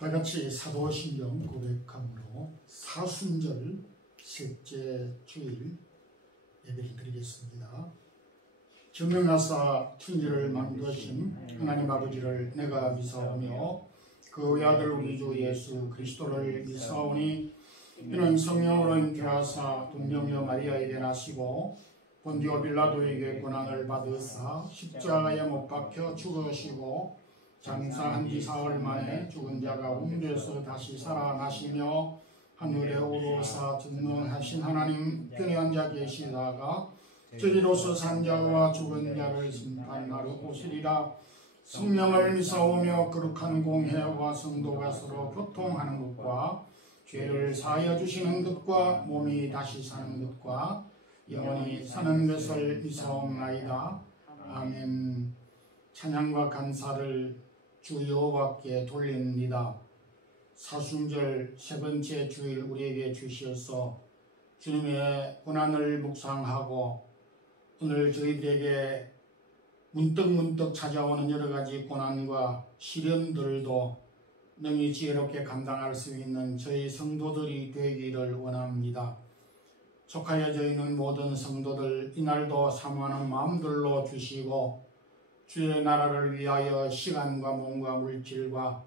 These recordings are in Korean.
다같이 사도신경 고백함으로 사순절 셋째 주일 예배를 드리겠습니다. 전능하사 천지를 만드신 하나님 아버지를 내가 믿사오며 그 외아들 우리 주 예수 그리스도를 믿사오니 이는 성령으로 잉태하사 동정녀 마리아에게 나시고 본디오 빌라도에게 고난을 받으사 십자가에 못 박혀 죽으시고 장사한 지 사흘 만에 죽은 자 가운데서 다시 살아나시며 하늘에 오르사 전능하신 하나님 편에 앉아 계시다가 저리로서 산 자와 죽은 자를 심판하러 오시리라. 성령을 믿사오며 거룩한 공회와 성도가 서로 교통하는 것과 죄를 사하여 주시는 것과 몸이 다시 사는 것과 영원히 사는 것을 믿사옵나이다. 아멘. 찬양과 감사를 주 여호와께 돌립니다. 사순절 세 번째 주일 우리에게 주시어서 주님의 고난을 묵상하고 오늘 저희들에게 문득문득 찾아오는 여러가지 고난과 시련들도 능히 지혜롭게 감당할 수 있는 저희 성도들이 되기를 원합니다. 속하여 저희는 모든 성도들 이날도 사모하는 마음들로 주시고 주의 나라를 위하여 시간과 몸과 물질과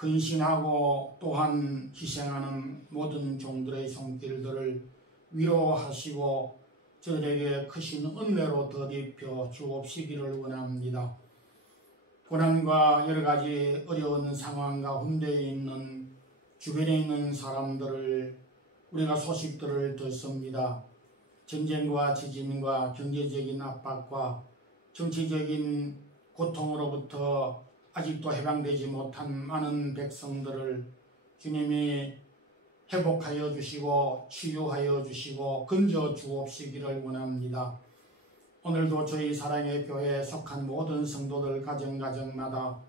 헌신하고 또한 희생하는 모든 종들의 손길들을 위로하시고 저들에게 크신 은혜로 덧입혀 주옵시기를 원합니다. 고난과 여러가지 어려운 상황 가운데 있는 주변에 있는 사람들을 우리가 소식들을 듣습니다. 전쟁과 지진과 경제적인 압박과 정치적인 고통으로부터 아직도 해방되지 못한 많은 백성들을 주님이 회복하여 주시고 치유하여 주시고 건져 주옵시기를 원합니다. 오늘도 저희 사랑의 교회에 속한 모든 성도들 가정마다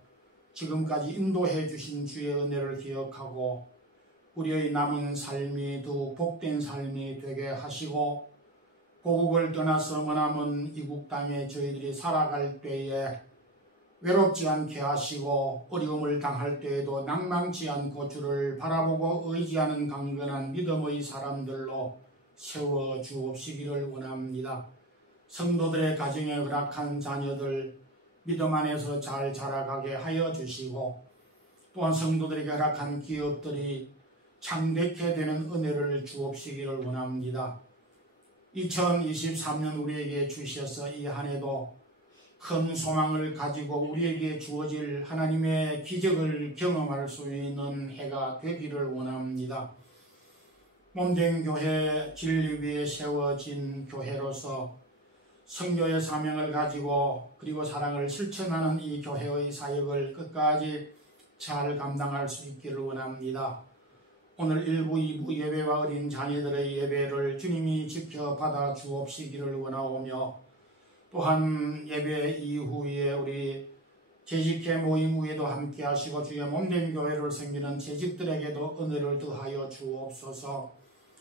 지금까지 인도해 주신 주의 은혜를 기억하고 우리의 남은 삶이 더욱 복된 삶이 되게 하시고 고국을 떠나서 머나먼 이국 땅에 저희들이 살아갈 때에 외롭지 않게 하시고 어려움을 당할 때에도 낭망치 않고 주를 바라보고 의지하는 강건한 믿음의 사람들로 세워 주옵시기를 원합니다. 성도들의 가정에 허락한 자녀들 믿음 안에서 잘 자라가게 하여 주시고 또한 성도들에게 허락한 기업들이 창대케 되는 은혜를 주옵시기를 원합니다. 2023년 우리에게 주셔서 이 한 해도 큰 소망을 가지고 우리에게 주어질 하나님의 기적을 경험할 수 있는 해가 되기를 원합니다. 몸된 교회 진리 위에 세워진 교회로서 선교의 사명을 가지고 그리고 사랑을 실천하는 이 교회의 사역을 끝까지 잘 감당할 수 있기를 원합니다. 오늘 1부, 2부 예배와 어린 자녀들의 예배를 주님이 지켜받아 주옵시기를 원하오며 또한 예배 이후에 우리 재직회 모임 후에도 함께 하시고 주의 몸된 교회를 섬기는 재직들에게도 은혜를 더하여 주옵소서.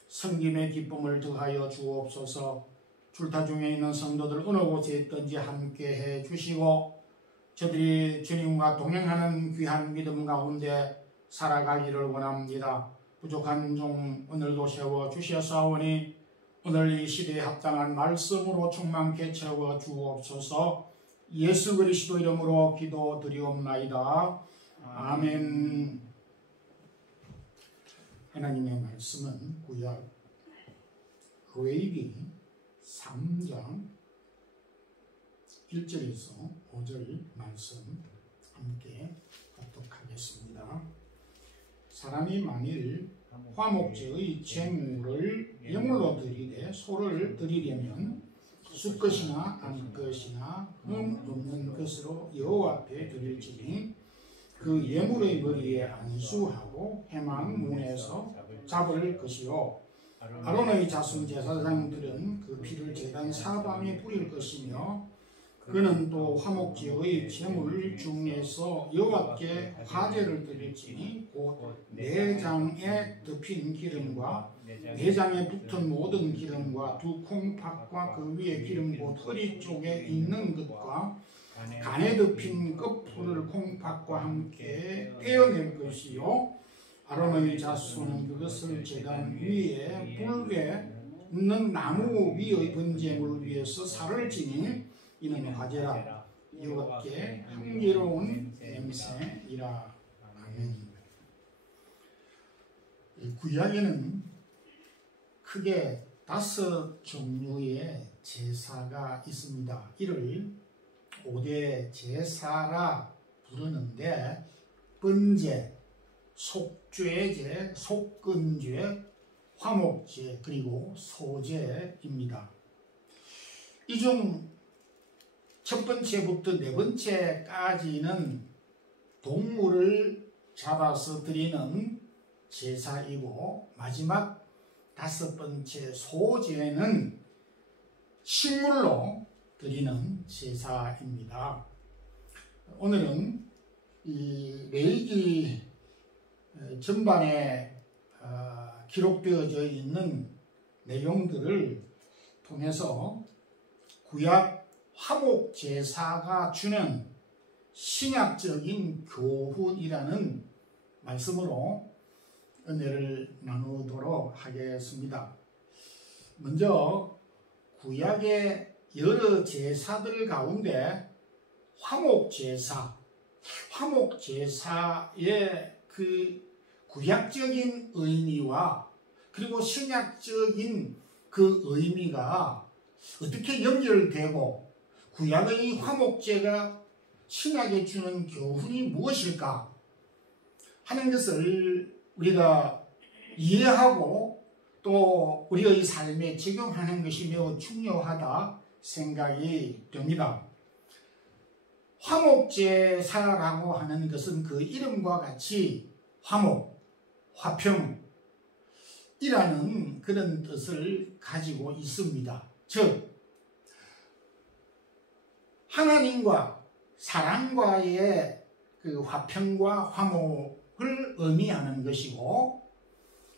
섬김의 기쁨을 더하여 주옵소서. 출타 중에 있는 성도들 어느 곳에 있든지 함께 해 주시고 저들이 주님과 동행하는 귀한 믿음 가운데 살아가기를 원합니다. 부족한 종 오늘도 세워 주시사오니 오늘 이 시대에 합당한 말씀으로 충만케 채워 주옵소서. 예수 그리스도 이름으로 기도드리옵나이다. 아멘. 하나님의 말씀은 구약 레위기 3장 1절에서 5절 말씀 함께 교독하겠습니다. 사람이 만일 화목제의 제물을 예물로 드리되 소를 드리려면 수것이나 암것이나 흠 없는 것으로 여호와 앞에 드릴지니 그 예물의 머리에 안수하고 해망 문에서 잡을 것이요 아론의 자손 제사장들은 그 피를 제단 사방에 뿌릴 것이며 그는 또 화목제의 제물 중에서 여호와께 화제를 드릴지니 곧 내장에 덮인 기름과 내장에 붙은 모든 기름과 두 콩팥과 그 위에 기름 곧 허리 쪽에 있는 것과 간에 덮인 끝풀을 콩팥과 함께 떼어낼 것이요 아론의 자손은 그것을 제단 위에 불에 있는 나무 위의 번제물 위에서 살을 지니 이는 화제라 여호와께 향기로운 냄새이라. 아멘. 구약에는 크게 5 종류의 제사가 있습니다. 이를 5대 제사라 부르는데 번제, 속죄제, 속건제, 화목제 그리고 소제입니다. 이 중 첫 번째부터 4번째까지는 동물을 잡아서 드리는 제사이고 마지막 5번째 소제는 식물로 드리는 제사입니다. 오늘은 이 레위기 전반에 기록되어져 있는 내용들을 통해서 구약 화목제사가 주는 신약적인 교훈이라는 말씀으로 은혜를 나누도록 하겠습니다. 먼저 구약의 여러 제사들 가운데 화목제사의 그 구약적인 의미와 그리고 신약적인 그 의미가 어떻게 연결되고 구약의 화목제가 신약에 주는 교훈이 무엇일까 하는 것을 우리가 이해하고 또 우리의 삶에 적용하는 것이 매우 중요하다 생각이 됩니다. 화목제사라고 하는 것은 그 이름과 같이 화목, 화평이라는 그런 뜻을 가지고 있습니다. 즉 하나님과 사람과의 그 화평과 화목을 의미하는 것이고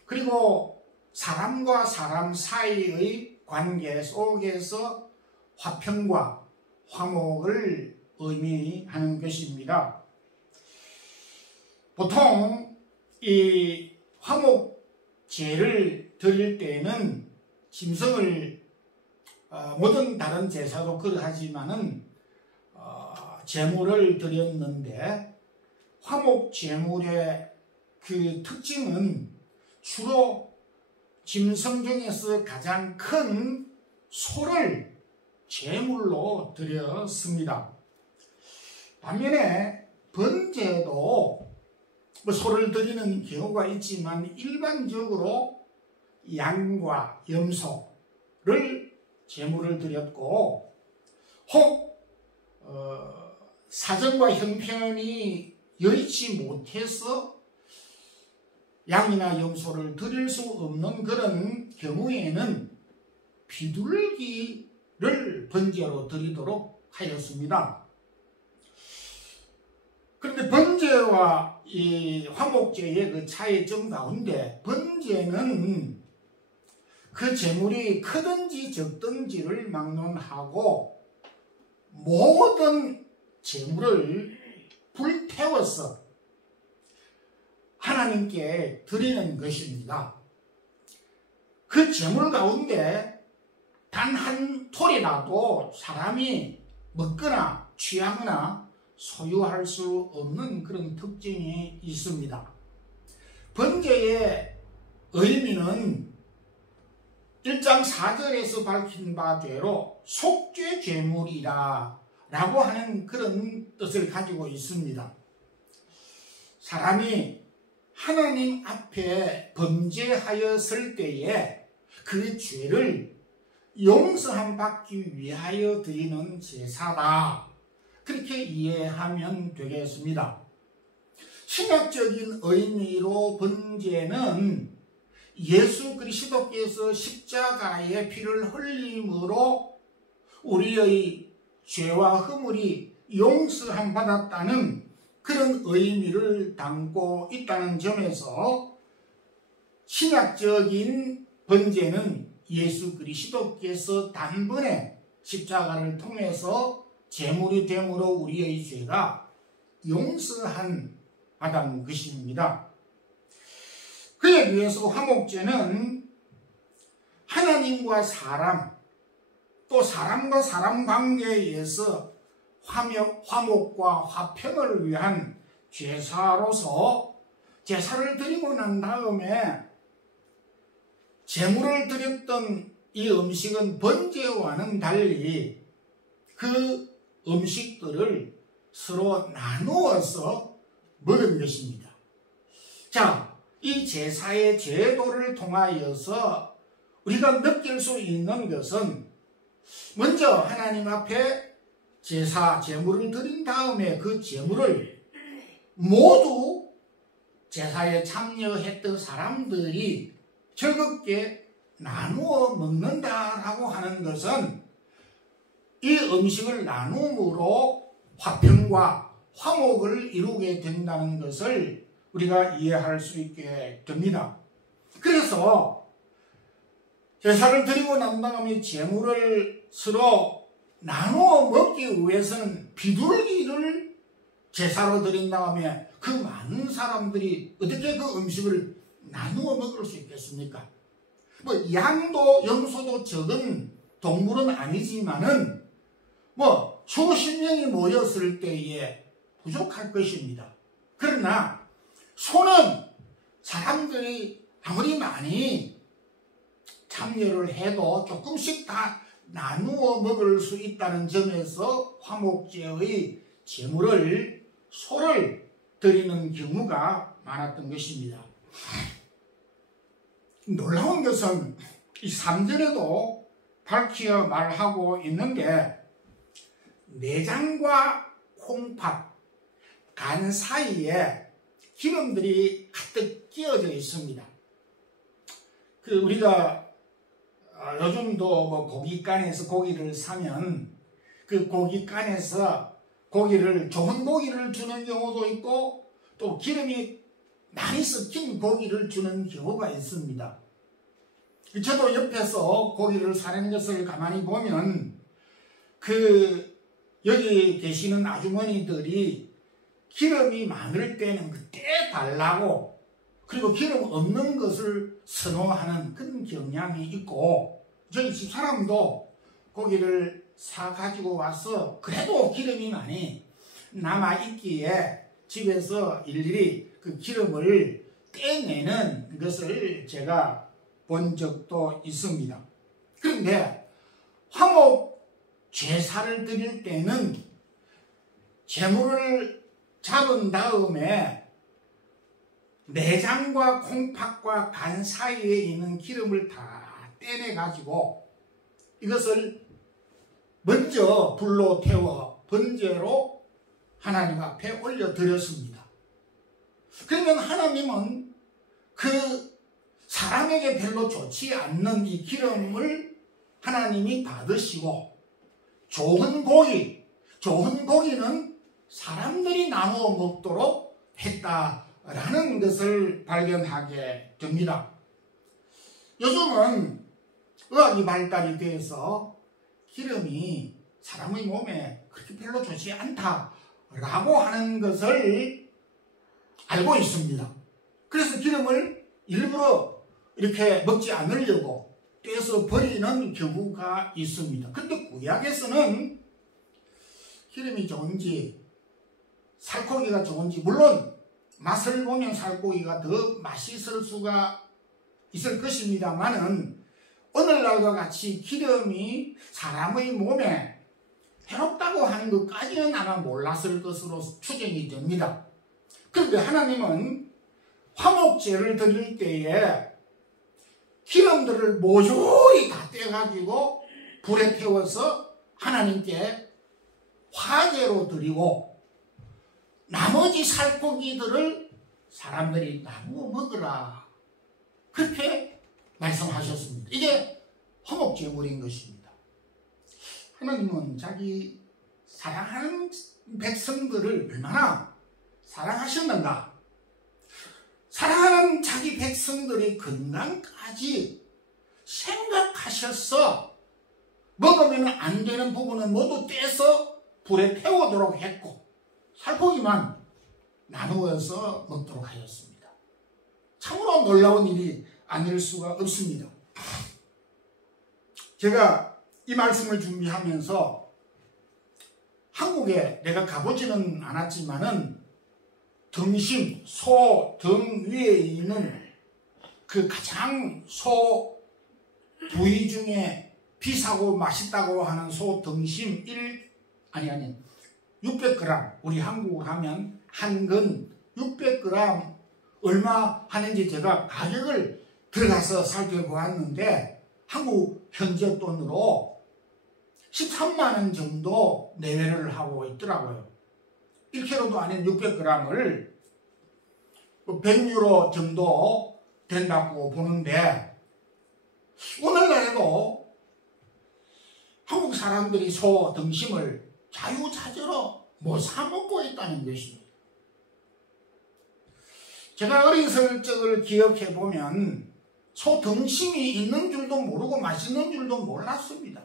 그리고 사람과 사람 사이의 관계 속에서 화평과 화목을 의미하는 것입니다. 보통 이 화목제를 드릴 때는 짐승을 모든 다른 제사도 그러하지만은 제물을 드렸는데 화목제물의 그 특징은 주로 짐승 중에서 가장 큰 소를 제물로 드렸습니다. 반면에 번제도 소를 드리는 경우가 있지만 일반적으로 양과 염소를 제물을 드렸고 혹 사정과 형편이 여의치 못해서 양이나 염소를 드릴 수 없는 그런 경우에는 비둘기를 번제로 드리도록 하였습니다. 그런데 번제와 이 화목제의 그 차이점 가운데 번제는 그 제물이 크든지 적든지를 막론하고 모든 제물을 불태워서 하나님께 드리는 것입니다. 그 제물 가운데 단 한 톨이라도 사람이 먹거나 취하거나 소유할 수 없는 그런 특징이 있습니다. 번제의 의미는 1장 4절에서 밝힌 바대로 속죄 제물이라 라고 하는 그런 뜻을 가지고 있습니다. 사람이 하나님 앞에 범죄하였을 때에 그 죄를 용서함 받기 위하여 드리는 제사다. 그렇게 이해하면 되겠습니다. 신약적인 의미로 번제는 예수 그리스도께서 십자가의 피를 흘림으로 우리의 죄와 허물이 용서함 받았다는 그런 의미를 담고 있다는 점에서 신약적인 번제는 예수 그리스도께서 단번에 십자가를 통해서 제물이 됨으로 우리의 죄가 용서하다는 것입니다. 그에 비해서 화목제는 하나님과 사람, 또 사람과 사람 관계에서 화목과 화평을 위한 제사로서 제사를 드리고 난 다음에 제물을 드렸던 이 음식은 번제와는 달리 그 음식들을 서로 나누어서 먹은 것입니다. 자, 이 제사의 제도를 통하여서 우리가 느낄 수 있는 것은 먼저 하나님 앞에 제물을 드린 다음에 그 제물을 모두 제사에 참여했던 사람들이 즐겁게 나누어 먹는다라고 하는 것은 이 음식을 나눔으로 화평과 화목을 이루게 된다는 것을 우리가 이해할 수 있게 됩니다. 그래서 제사를 드리고 난 다음에 제물을 서로 나누어 먹기 위해서는 비둘기를 제사로 드린 다음에 그 많은 사람들이 어떻게 그 음식을 나누어 먹을 수 있겠습니까? 뭐 양도 염소도 적은 동물은 아니지만은 뭐 수십 명이 모였을 때에 부족할 것입니다. 그러나 소는 사람들이 아무리 많이 참여를 해도 조금씩 다 나누어 먹을 수 있다는 점에서 화목제의 제물을 소를 드리는 경우가 많았던 것입니다. 놀라운 것은 이 3절에도 밝혀 말하고 있는데 내장과 콩팥, 간 사이에 기름들이 가득 끼어져 있습니다. 우리가 요즘도 뭐 고깃간에서 고기를 사면 그 고깃간에서 고기를 좋은 고기를 주는 경우도 있고 또 기름이 많이 섞인 고기를 주는 경우가 있습니다. 저도 옆에서 고기를 사는 것을 가만히 보면 여기 계시는 아주머니들이 기름이 많을 때는 그때 달라고 그리고 기름 없는 것을 선호하는 그런 경향이 있고 저희 집 사람도 고기를 사가지고 와서 그래도 기름이 많이 남아있기에 집에서 일일이 그 기름을 떼내는 것을 제가 본 적도 있습니다. 그런데 화목 제사를 드릴 때는 제물을 잡은 다음에 내장과 콩팥과 간 사이에 있는 기름을 다 떼내가지고 이것을 먼저 불로 태워 번제로 하나님 앞에 올려드렸습니다. 그러면 하나님은 그 사람에게 별로 좋지 않는 이 기름을 하나님이 받으시고 좋은 고기는 사람들이 나누어 먹도록 했다라는 것을 발견하게 됩니다. 요즘은 의학이 발달이 돼서 기름이 사람의 몸에 그렇게 별로 좋지 않다라고 하는 것을 알고 있습니다. 그래서 기름을 일부러 이렇게 먹지 않으려고 떼서 버리는 경우가 있습니다. 그런데 구약에서는 기름이 좋은지 살코기가 좋은지 물론 맛을 보면 살코기가 더 맛있을 수가 있을 것입니다만은 오늘날과 같이 기름이 사람의 몸에 해롭다고 하는 것까지는 아마 몰랐을 것으로 추정이 됩니다. 그런데 하나님은 화목제를 드릴 때에 기름들을 모조리 다 떼가지고 불에 태워서 하나님께 화제로 드리고 나머지 살코기들을 사람들이 나누어 먹으라 그렇게 말씀하셨습니다. 이게 화목제물인 것입니다. 하나님은 자기 사랑하는 백성들을 얼마나 사랑하셨는가. 사랑하는 자기 백성들의 건강까지 생각하셔서 먹으면 안 되는 부분은 모두 떼서 불에 태우도록 했고 살코기만 나누어서 먹도록 하였습니다. 참으로 놀라운 일이 아닐 수가 없습니다. 제가 이 말씀을 준비하면서 한국에 내가 가보지는 않았지만은 등심, 소 등 위에 있는 그 가장 소 부위 중에 비싸고 맛있다고 하는 소 등심 600g, 우리 한국으로 하면 한 근 600g 얼마 하는지 제가 가격을 들어가서 살펴보았는데 한국 현재 돈으로 13만 원 정도 내외를 하고 있더라고요. 1kg도 아닌 600g을 100유로 정도 된다고 보는데 오늘날에도 한국 사람들이 소 등심을 자유자재로 못 사먹고 있다는 것입니다. 제가 어린 적을 기억해 보면 소 등심이 있는 줄도 모르고 맛있는 줄도 몰랐습니다.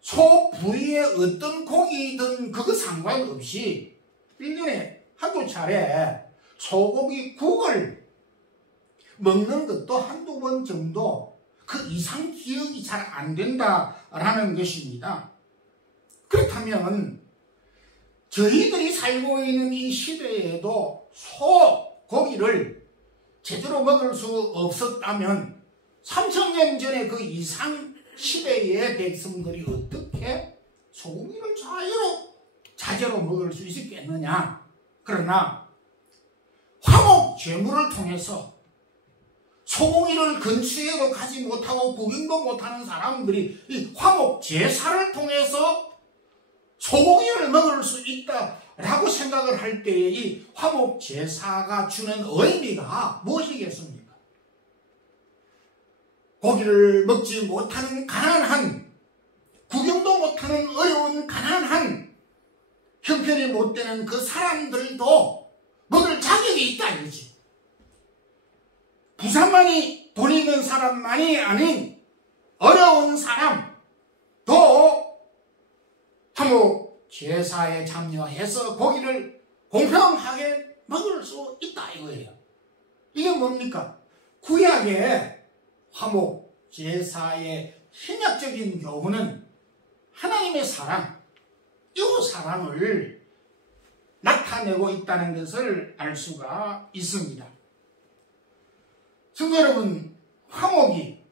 소 부위에 어떤 고기든 그거 상관없이 1년에 한두 차례 소고기 국을 먹는 것도 한두 번 정도 그 이상 기억이 잘 안 된다라는 것입니다. 그렇다면 저희들이 살고 있는 이 시대에도 소고기를 제대로 먹을 수 없었다면 3000년 전에 그 이상 시대의 백성들이 어떻게 소고기를 자재로 먹을 수 있었겠느냐. 그러나 화목 제물을 통해서 소고기를 근처에도 가지 못하고 구경도 못하는 사람들이 이 화목 제사를 통해서 소고기를 먹을 수 있다라고 생각을 할 때에 이 화목 제사가 주는 의미가 무엇이겠습니까? 고기를 먹지 못하는 가난한, 구경도 못하는 어려운 가난한, 형편이 못 되는 그 사람들도 먹을 자격이 있다 이거지. 부산만이 돈 있는 사람만이 아닌 어려운 사람도 화목 제사에 참여해서 고기를 공평하게 먹을 수 있다 이거예요. 이게 뭡니까? 구약의 화목 제사의 신약적인 교훈은 하나님의 사랑, 이웃 사랑을 나타내고 있다는 것을 알 수가 있습니다. 성도 여러분, 화평이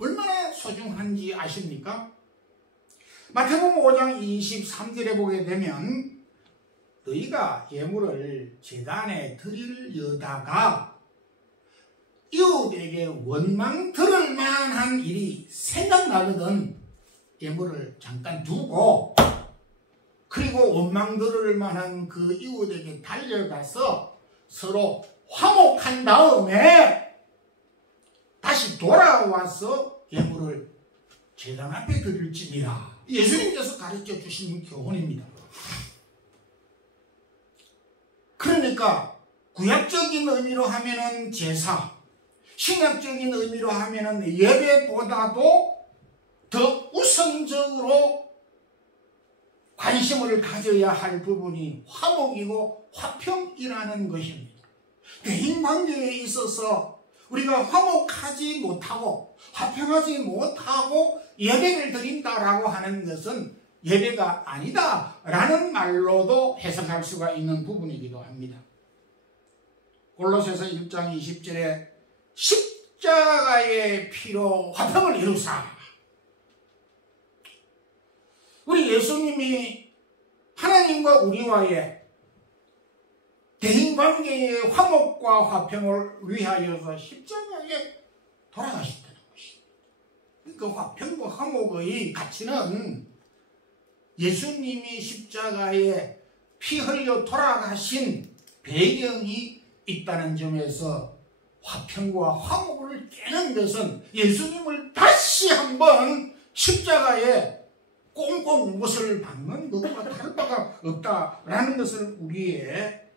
얼마나 소중한지 아십니까? 마태복음 5장 23절에 보게 되면 너희가 예물을 제단에 드리려다가 이웃에게 원망 들을 만한 일이 생각나거든 예물을 잠깐 두고 그리고 원망 들을 만한 그 이웃에게 달려가서 서로 화목한 다음에 다시 돌아와서 예물을 제단 앞에 드릴지니라. 예수님께서 가르쳐 주신 교훈입니다. 그러니까 구약적인 의미로 하면은 제사, 신약적인 의미로 하면은 예배보다도 더 우선적으로 관심을 가져야 할 부분이 화목이고 화평이라는 것입니다. 대인관계에 있어서 우리가 화목하지 못하고 화평하지 못하고 예배를 드린다라고 하는 것은 예배가 아니다라는 말로도 해석할 수가 있는 부분이기도 합니다. 골로새서 1장 20절에 십자가의 피로 화평을 이루사. 우리 예수님이 하나님과 우리와의 대인관계의 화목과 화평을 위하여서 십자가에 돌아가셨다는 것입니다. 그 화평과 화목의 가치는 예수님이 십자가에 피 흘려 돌아가신 배경이 있다는 점에서 화평과 화목을 깨는 것은 예수님을 다시 한번 십자가에 꽁꽁 못을 박는 것과 다를 바가 없다라는 것을 우리에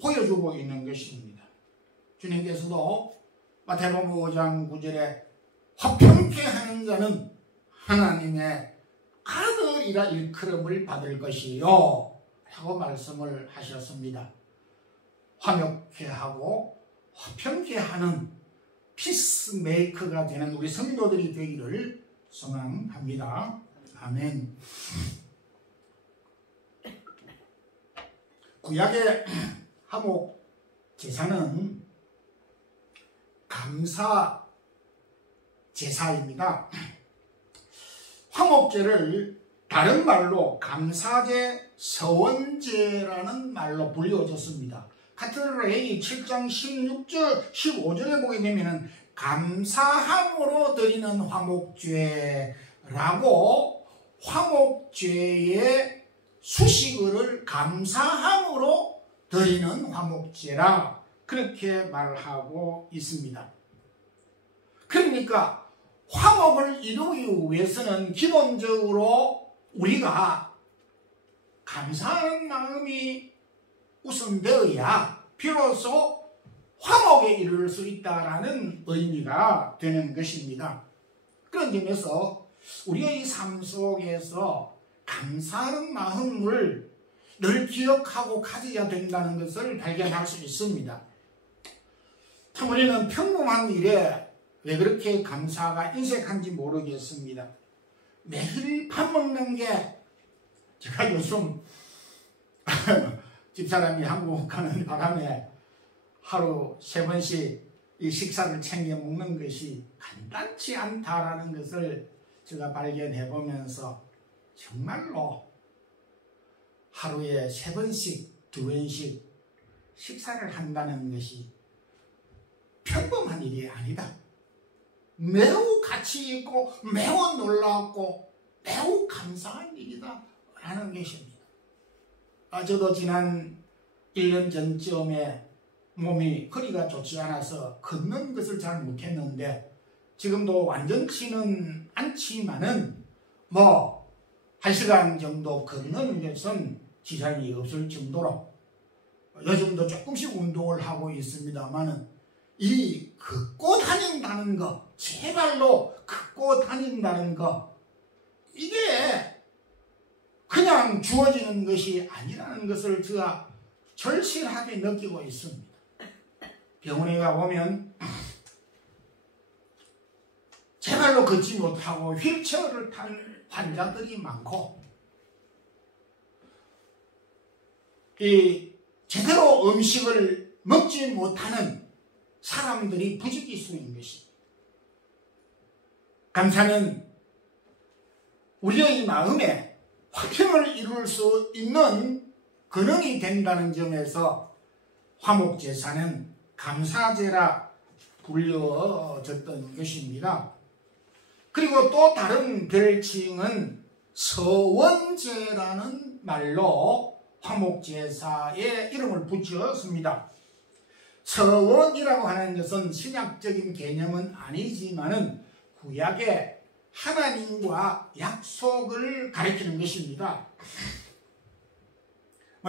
보여주고 있는 것입니다. 주님께서도 마태복음 5장 9절에 화평케 하는 자는 하나님의 아들이라 일컬음을 받을 것이요 라고 말씀을 하셨습니다. 화목케 하고 화평케 하는 피스메이커가 되는 우리 성도들이 되기를 소망합니다. 아멘. 구약의 화목 제사는 감사 제사입니다. 화목제를 다른 말로 감사제, 서원제라는 말로 불려졌습니다. 카톨릭 7장 16절, 15절에 보게 되면 감사함으로 드리는 화목제라고 화목제의 수식어를 감사함으로 드리는 화목제라 그렇게 말하고 있습니다. 그러니까 화목을 이루기 위해서는 기본적으로 우리가 감사하는 마음이 우선되어야 비로소 화목에 이를 수 있다는 의미가 되는 것입니다. 그런 점에서 우리의 이 삶 속에서 감사하는 마음을 늘 기억하고 가져야 된다는 것을 발견할 수 있습니다. 참 우리는 평범한 일에 왜 그렇게 감사가 인색한지 모르겠습니다. 매일 밥 먹는 게 제가 요즘 집사람이 한국 가는 바람에 하루 3번씩 이 식사를 챙겨 먹는 것이 간단치 않다라는 것을 제가 발견해 보면서 정말로 하루에 3번씩 2번씩 식사를 한다는 것이 평범한 일이 아니다. 매우 가치 있고 매우 놀랍고 매우 감사한 일이다 라는 것입니다. 저도 지난 1년 전쯤에 몸이 허리가 좋지 않아서 걷는 것을 잘 못했는데 지금도 완전치는 않지만은 1시간 정도 걷는 것은 지장이 없을 정도로 요즘도 조금씩 운동을 하고 있습니다만은 이 걷고 다닌다는 것, 제 발로 걷고 다닌다는 것, 이게 그냥 주어지는 것이 아니라는 것을 제가 절실하게 느끼고 있습니다. 병원에 가보면 제 발로 걷지 못하고 휠체어를 탄 환자들이 많고 제대로 음식을 먹지 못하는 사람들이 부지기수인 것입니다. 감사는 우리의 마음에 화평을 이룰 수 있는 근원이 된다는 점에서 화목제사는 감사제라 불려졌던 것입니다. 그리고 또 다른 별칭은 서원제라는 말로 화목제사의 이름을 붙였습니다. 서원이라고 하는 것은 신약적인 개념은 아니지만은 구약의 하나님과 약속을 가리키는 것입니다.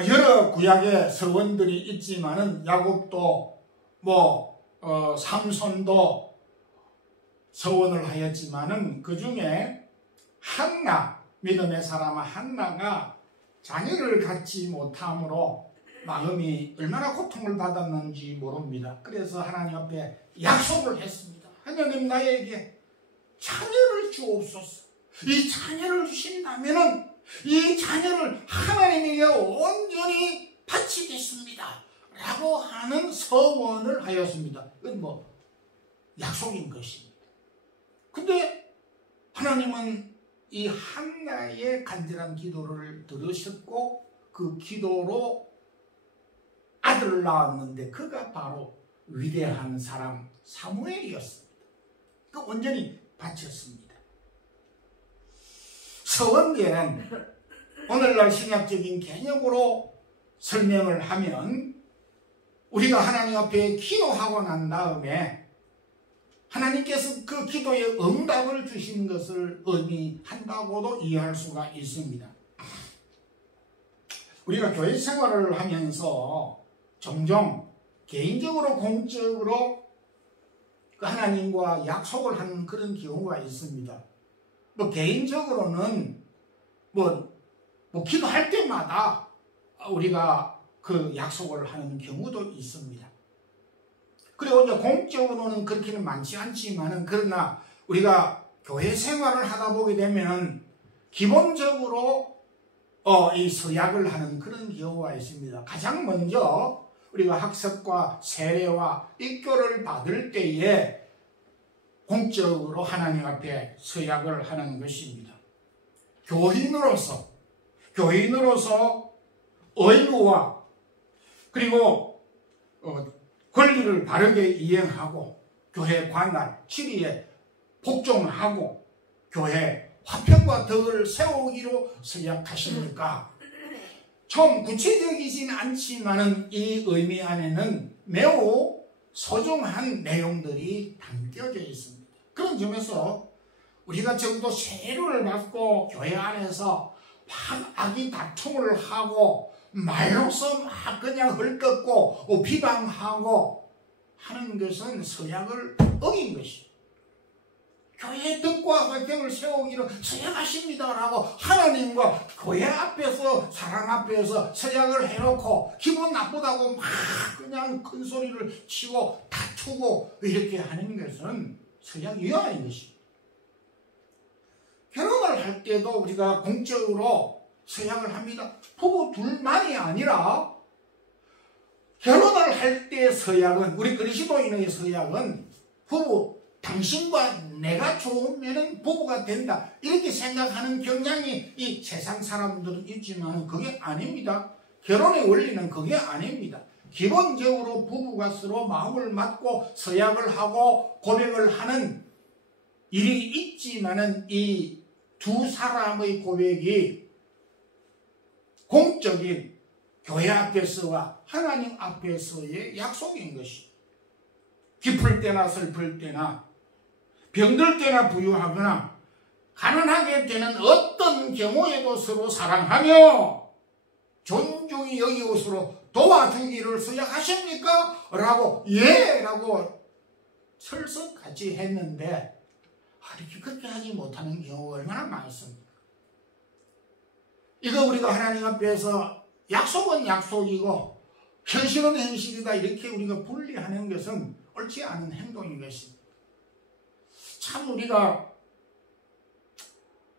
여러 구약의 서원들이 있지만은 야곱도 삼손도 서원을 하였지만은 그 중에 한나, 믿음의 사람 한나가 자녀를 갖지 못함으로 마음이 얼마나 고통을 받았는지 모릅니다. 그래서 하나님 앞에 약속을 했습니다. 하나님 나에게 자녀를 주옵소서. 이 자녀를 주신다면은 이 자녀를 하나님에게 온전히 바치겠습니다. 라고 하는 서원을 하였습니다. 이건 약속인 것입니다. 근데 하나님은 이 한나의 간절한 기도를 들으셨고 그 기도로 아들을 낳았는데 그가 바로 위대한 사람 사무엘이었습니다. 그 온전히 바쳤습니다. 서원계는 오늘날 신약적인 개념으로 설명을 하면 우리가 하나님 앞에 기도하고 난 다음에 하나님께서 그 기도에 응답을 주신 것을 의미한다고도 이해할 수가 있습니다. 우리가 교회 생활을 하면서 종종 개인적으로 공적으로 하나님과 약속을 하는 그런 경우가 있습니다. 개인적으로는 기도할 때마다 우리가 그 약속을 하는 경우도 있습니다. 그리고 이제 공적으로는 그렇게는 많지 않지만은, 그러나 우리가 교회 생활을 하다 보게 되면 기본적으로 이 서약을 하는 그런 경우가 있습니다. 가장 먼저 우리가 학습과 세례와 입교를 받을 때에 공적으로 하나님 앞에 서약을 하는 것입니다. 교인으로서 의무와 그리고 권리를 바르게 이행하고 교회 관할, 지리에 복종하고 교회 화평과 덕을 세우기로 서약하십니까? 좀 구체적이진 않지만은 이 의미 안에는 매우 소중한 내용들이 담겨져 있습니다. 그런 점에서 우리가 적어도 세례를 받고 교회 안에서 막 악의 다툼을 하고 말로서 막 그냥 헐뜯고 비방하고 하는 것은 서약을 어긴 것이에요. 교회의 덕과 화평을 세우기로 서약하십니다라고 하나님과 교회 앞에서, 사랑 앞에서 서약을 해놓고 기분 나쁘다고 막 그냥 큰 소리를 치고 다투고 이렇게 하는 것은 서약 위반인 것입니다. 결혼을 할 때도 우리가 공적으로 서약을 합니다. 부부 둘만이 아니라 결혼을 할 때 서약은, 우리 그리스도인의 서약은 부부, 당신과 내가 좋으면 부부가 된다, 이렇게 생각하는 경향이 이 세상 사람들은 있지만 그게 아닙니다. 결혼의 원리는 그게 아닙니다. 기본적으로 부부가 서로 마음을 맞고 서약을 하고 고백을 하는 일이 있지만은 이 두 사람의 고백이 공적인 교회 앞에서와 하나님 앞에서의 약속인 것이, 기쁠 때나 슬플 때나 병들 때나 부유하거나 가난하게 되는 어떤 경우에도 서로 사랑하며 존중히 여기고 서로 도와주기를 서약하십니까? 라고 예! 라고 철석같이 했는데 이렇게 그렇게 하지 못하는 경우가 얼마나 많습니까? 이거 우리가 하나님 앞에서 약속은 약속이고 현실은 현실이다, 이렇게 우리가 분리하는 것은 옳지 않은 행동인 것입니다. 참 우리가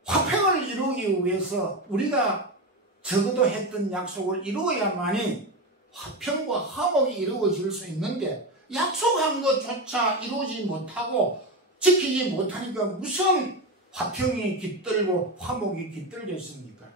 화평을 이루기 위해서 우리가 적어도 했던 약속을 이루어야만이 화평과 화목이 이루어질 수 있는데, 약속한 것조차 이루어지지 못하고 지키지 못하니까 무슨 화평이 깃들고 화목이 깃들겠습니까?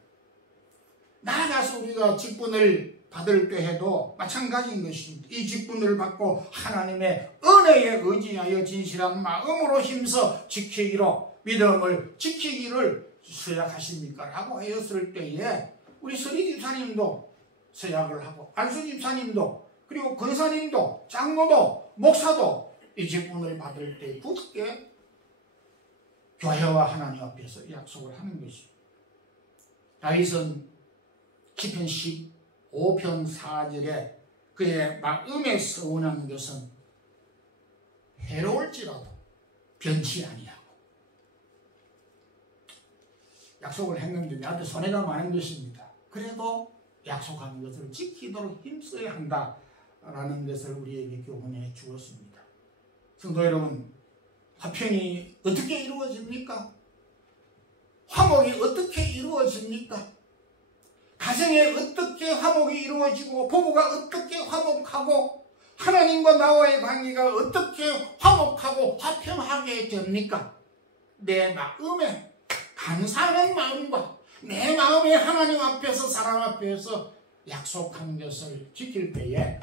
나아가서 우리가 직분을 받을 때 해도 마찬가지인 것입니다. 이 직분을 받고 하나님의 은혜에 의지하여 진실한 마음으로 힘써 지키기로, 믿음을 지키기를 서약하십니까? 라고 하였을 때에 우리 서리 집사님도 서약을 하고, 안수 집사님도, 그리고 권사님도, 장로도, 목사도 이 직분을 받을 때 굳게 교회와 하나님 앞에서 약속을 하는 것입니다. 다윗은 시편 15편 4절에 그의 마음에 서운한 것은 해로울지라도 변치 아니하고, 약속을 했는데 나한테 손해가 많은 것입니다. 그래도 약속한 것을 지키도록 힘써야 한다라는 것을 우리에게 교훈해 주었습니다. 성도 여러분, 화평이 어떻게 이루어집니까? 화목이 어떻게 이루어집니까? 가정에 어떻게 화목이 이루어지고 부부가 어떻게 화목하고 하나님과 나와의 관계가 어떻게 화목하고 화평하게 됩니까? 내 마음에 감사하는 마음과 내 마음에 하나님 앞에서, 사람 앞에서 약속한 것을 지킬 때에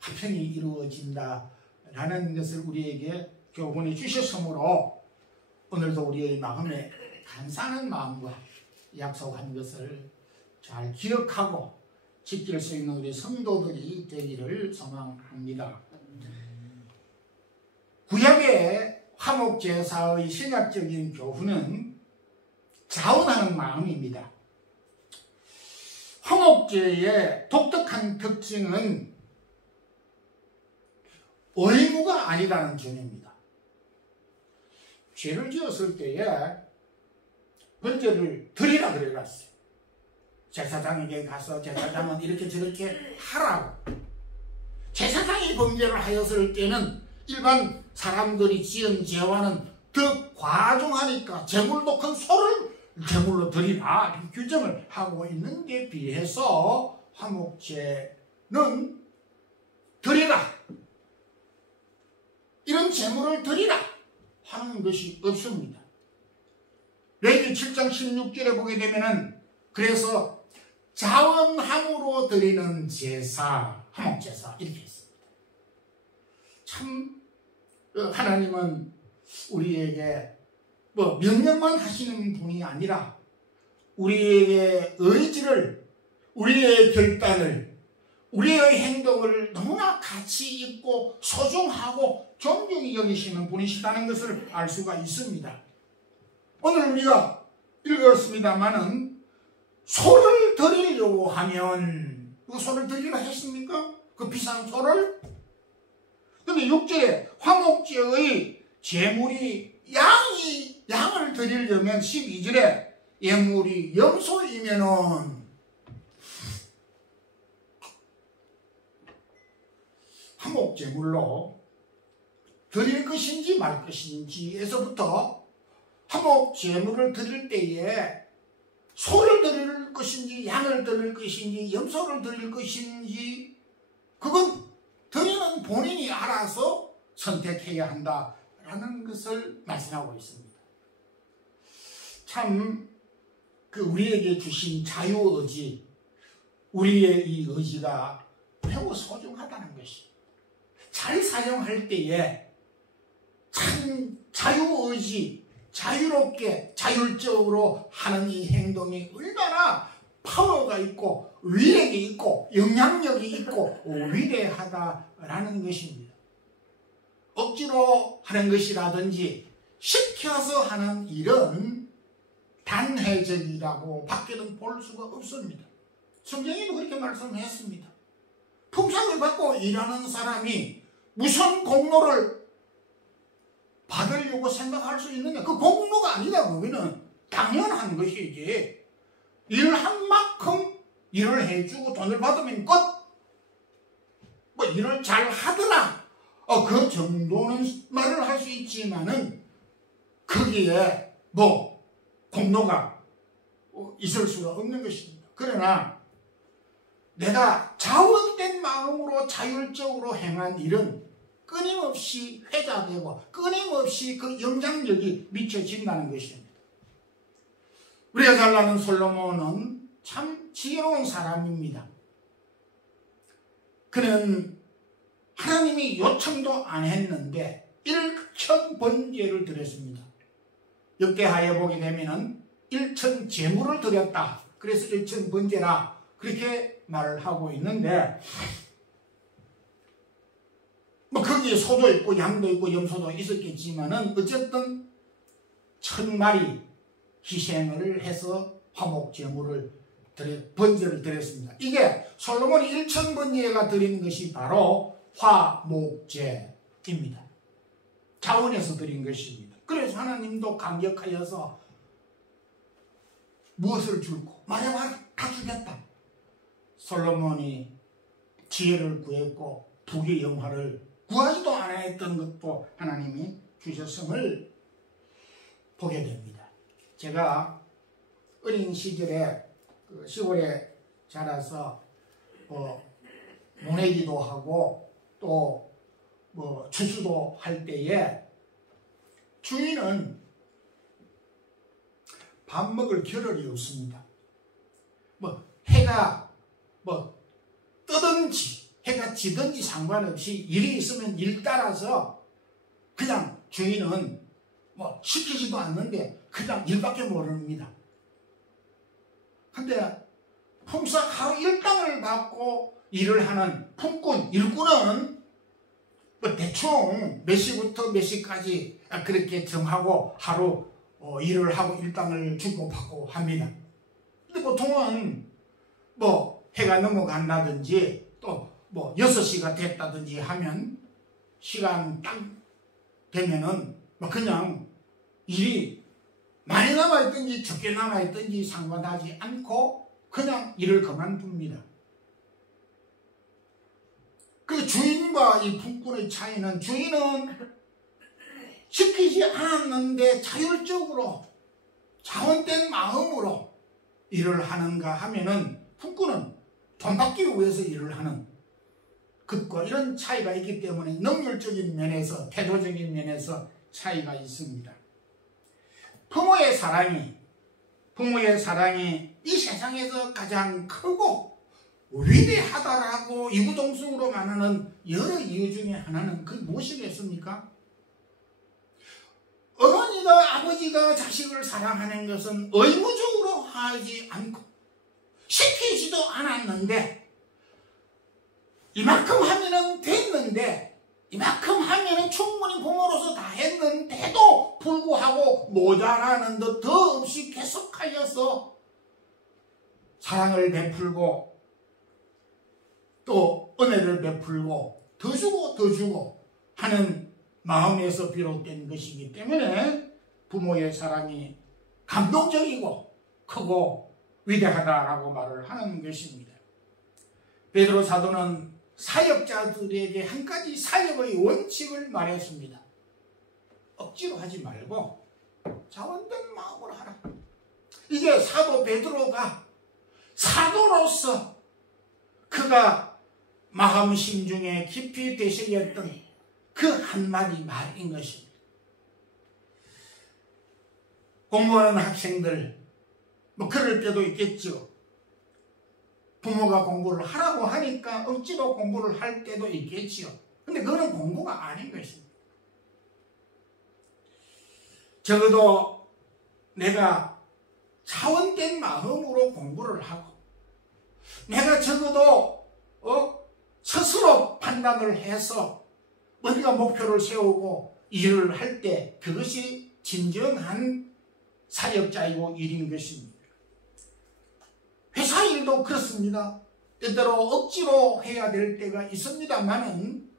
화평이 이루어진다라는 것을 우리에게 교훈해 주셨으므로 오늘도 우리의 마음에 감사하는 마음과 약속한 것을 잘 기억하고 지킬 수 있는 우리 성도들이 되기를 소망합니다. 구약의 화목제사의 신약적인 교훈은 자원하는 마음입니다. 화목제의 독특한 특징은 의무가 아니라는 점입니다. 죄를 지었을 때에 번제를 드리라 그래놨어요. 제사장에게 가서 제사장은 이렇게 저렇게 하라고. 제사장이 범죄를 하였을 때는 일반 사람들이 지은 죄와는 더 과중하니까 제물도 큰 소를 제물로 드리라 이렇게 규정을 하고 있는 데 비해서 화목제는 드리라, 이런 제물을 드리라 하는 것이 없습니다. 레위기 7장 16절에 보게 되면은 그래서 자원함으로 드리는 제사, 화목제사 이렇게 했습니다. 참 하나님은 우리에게 뭐 명령만 하시는 분이 아니라 우리에게 의지를, 우리의 결단을, 우리의 행동을 너무나 가치 있고 소중하고 존경히 여기시는 분이시다는 것을 알 수가 있습니다. 오늘 우리가 읽었습니다마는 소를 드리려고 하면 그 소를 드리라 했습니까? 그 비싼 소를? 근데 6절에 화목제의 제물이 양을 드리려면 12절에 예물이 염소이면은 화목제물로 드릴 것인지 말 것인지에서부터 화목제물을 드릴 때에 소를 드릴 것인지 양을 드릴 것인지 염소를 드릴 것인지 그건 드리는 본인이 알아서 선택해야 한다라는 것을 말씀하고 있습니다. 참 우리에게 주신 자유의지, 우리의 이 의지가 매우 소중하다는 것이, 잘 사용할 때에 참 자유의지, 자유롭게 자율적으로 하는 이 행동이 얼마나 파워가 있고 위력이 있고 영향력이 있고 위대하다라는 것입니다. 억지로 하는 것이라든지 시켜서 하는 일은 단회적이라고 밖에는 볼 수가 없습니다. 성경에도 그렇게 말씀했습니다. 품삯을 받고 일하는 사람이 무슨 공로를 받으려고 생각할 수 있느냐? 그 공로가 아니다. 그거는 당연한 것이지. 일한 만큼 일을 해주고 돈을 받으면 끝. 뭐 일을 잘 하더라. 그 정도는 말을 할 수 있지만은 거기에 뭐 공로가 있을 수가 없는 것입니다. 그러나 내가 자원된 마음으로 자율적으로 행한 일은 끊임없이 회자되고 끊임없이 그 영향력이 미쳐진다는 것입니다. 우리가 잘 아는 솔로몬은 참 지혜로운 사람입니다. 그는 하나님이 요청도 안 했는데 1천 번제를 드렸습니다. 역대하에 보게 되면은 1천 제물을 드렸다. 그래서 1천 번제라 그렇게 말을 하고 있는데, 뭐 거기에 소도 있고 양도 있고 염소도 있었겠지만은 어쨌든 1000마리 희생을 해서 화목제물을 번제를 드렸습니다. 이게 솔로몬이 1000번제가 드린 것이 바로 화목제입니다. 자원에서 드린 것입니다. 그래서 하나님도 감격하여서 무엇을 줄고 말해봐 다 주겠다. 솔로몬이 지혜를 구했고 부귀 영화를 구하지도 않았던 것도 하나님이 주셨음을 보게 됩니다. 제가 어린 시절에 시골에 자라서 모내기도 하고 또 추수도 할 때에 주인은 밥 먹을 겨를이 없습니다. 해가 뜨든지 해가 지든지 상관없이 일이 있으면 일 따라서 그냥 주인은 시키지도 않는데 그냥 일밖에 모릅니다. 근데 품삯 하루 일당을 받고 일을 하는 품꾼, 일꾼은 대충 몇 시부터 몇 시까지 그렇게 정하고 하루 일을 하고 일당을 주고 받고 합니다. 근데 보통은 해가 넘어간다든지 또 6시가 됐다든지 하면 시간 딱 되면은 그냥 일이 많이 남아있든지 적게 남아있든지 상관하지 않고 그냥 일을 그만둡니다. 그 주인과 이 품꾼의 차이는, 주인은 시키지 않았는데 자율적으로 자원된 마음으로 일을 하는가 하면은, 품꾼은 돈 받기 위해서 일을 하는 것과 이런 차이가 있기 때문에 능률적인 면에서, 태도적인 면에서 차이가 있습니다. 부모의 사랑이 이 세상에서 가장 크고 위대하다라고 이구동성으로 말하는 여러 이유 중에 하나는 그 무엇이겠습니까? 어머니가, 아버지가 자식을 사랑하는 것은 의무적으로 하지 않고 시키지도 않았는데, 이만큼 하면은 됐는데, 이만큼 하면은 충분히 부모로서 다 했는데도 불구하고 모자라는 듯 더 없이 계속하여서 사랑을 베풀고 또 은혜를 베풀고 더 주고 하는 마음에서 비롯된 것이기 때문에 부모의 사랑이 감동적이고 크고 위대하다라고 말을 하는 것입니다. 베드로 사도는 사역자들에게 한 가지 사역의 원칙을 말했습니다. 억지로 하지 말고 자원된 마음으로 하라. 이게 사도 베드로가 사도로서 그가 마음심 중에 깊이 되새겼던 그 한마디 말인 것입니다. 공부하는 학생들, 그럴 때도 있겠죠. 부모가 공부를 하라고 하니까 억지로 공부를 할 때도 있겠지요. 근데 그거는 공부가 아닌 것입니다. 적어도 내가 차원된 마음으로 공부를 하고, 내가 적어도 스스로 판단을 해서 우리가 목표를 세우고 일을 할 때 그것이 진정한 사역자이고 일인 것입니다. 회사 일도 그렇습니다. 때때로 억지로 해야 될 때가 있습니다만은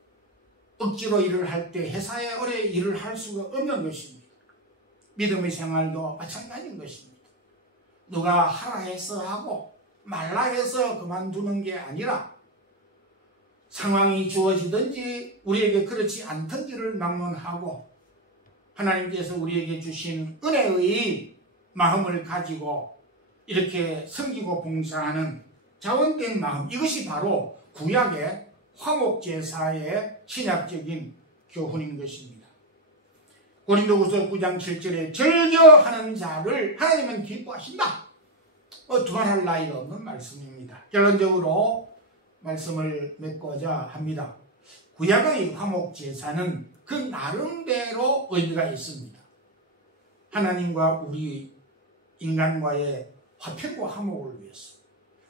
억지로 일을 할 때 회사에 오래 일을 할 수가 없는 것입니다. 믿음의 생활도 마찬가지인 것입니다. 누가 하라 해서 하고 말라 해서 그만두는 게 아니라 상황이 주어지든지 우리에게 그렇지 않든지를 막론하고 하나님께서 우리에게 주신 은혜의 마음을 가지고 이렇게 섬기고 봉사하는 자원된 마음, 이것이 바로 구약의 화목제사의 신약적인 교훈인 것입니다. 고린도후서 9장 7절에 즐겨하는 자를 하나님은 기뻐하신다. 두말할 나위가 없는 말씀입니다. 결론적으로 말씀을 맺고자 합니다. 구약의 화목제사는 그 나름대로 의미가 있습니다. 하나님과 우리 인간과의 화평과 화목을 위해서,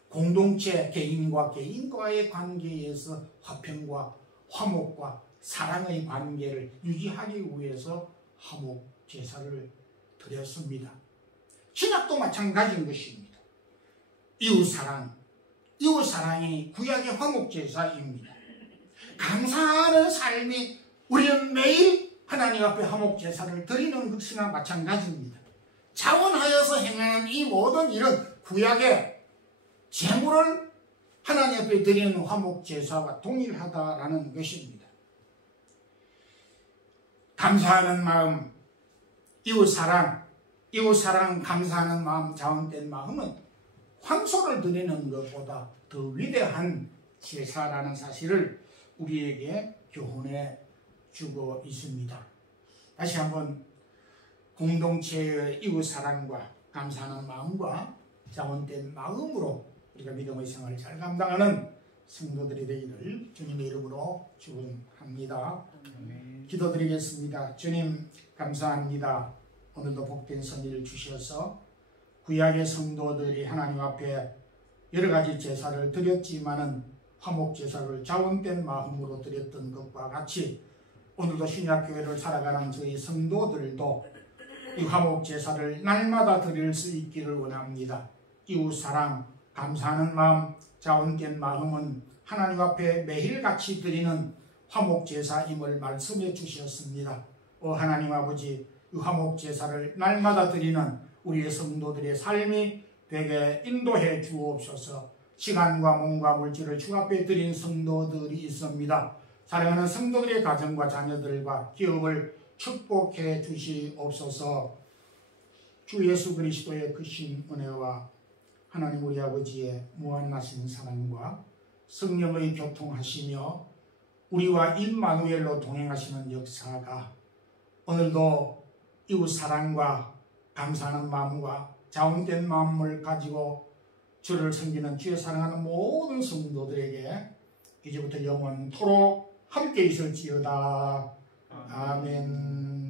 공동체 개인과 개인과의 관계에서 화평과 화목과 사랑의 관계를 유지하기 위해서 화목제사를 드렸습니다. 신약도 마찬가지인 것입니다. 이웃사랑이 구약의 화목제사입니다. 감사하는 삶이 우리는 매일 하나님 앞에 화목제사를 드리는 것이나 마찬가지입니다. 자원하여서 행하는 이 모든 일은 구약의 제물을 하나님 앞에 드리는 화목제사와 동일하다라는 것입니다. 감사하는 마음, 이웃사랑, 감사하는 마음, 자원된 마음은 황소를 드리는 것보다 더 위대한 제사라는 사실을 우리에게 교훈해 주고 있습니다. 다시 한번 공동체의 이웃사랑과 감사하는 마음과 자원된 마음으로 우리가 믿음의 생활을 잘 감당하는 성도들이 되기를 주님의 이름으로 축원합니다. 기도드리겠습니다. 주님 감사합니다. 오늘도 복된 선의를 주셔서 구약의 성도들이 하나님 앞에 여러 가지 제사를 드렸지만은 화목제사를 자원된 마음으로 드렸던 것과 같이 오늘도 신약교회를 살아가는 저희 성도들도 이 화목제사를 날마다 드릴 수 있기를 원합니다. 이웃사랑, 감사하는 마음, 자원된 마음은 하나님 앞에 매일같이 드리는 화목제사임을 말씀해 주셨습니다. 하나님 아버지, 화목 제사를 날마다 드리는 우리의 성도들의 삶이 되게 인도해 주옵소서. 시간과 몸과 물질을 주 앞에 드린 성도들이 있습니다. 사랑하는 성도들의 가정과 자녀들과 기업을 축복해 주시옵소서. 주 예수 그리스도의 크신 은혜와 하나님 우리 아버지의 무한하신 사랑과 성령의 교통하시며 우리와 임마누엘로 동행하시는 역사가 오늘도 이웃 사랑과 감사하는 마음과 자원된 마음을 가지고 주를 섬기는 주의 사랑하는 모든 성도들에게 이제부터 영원토록 함께 있을지어다. 아멘.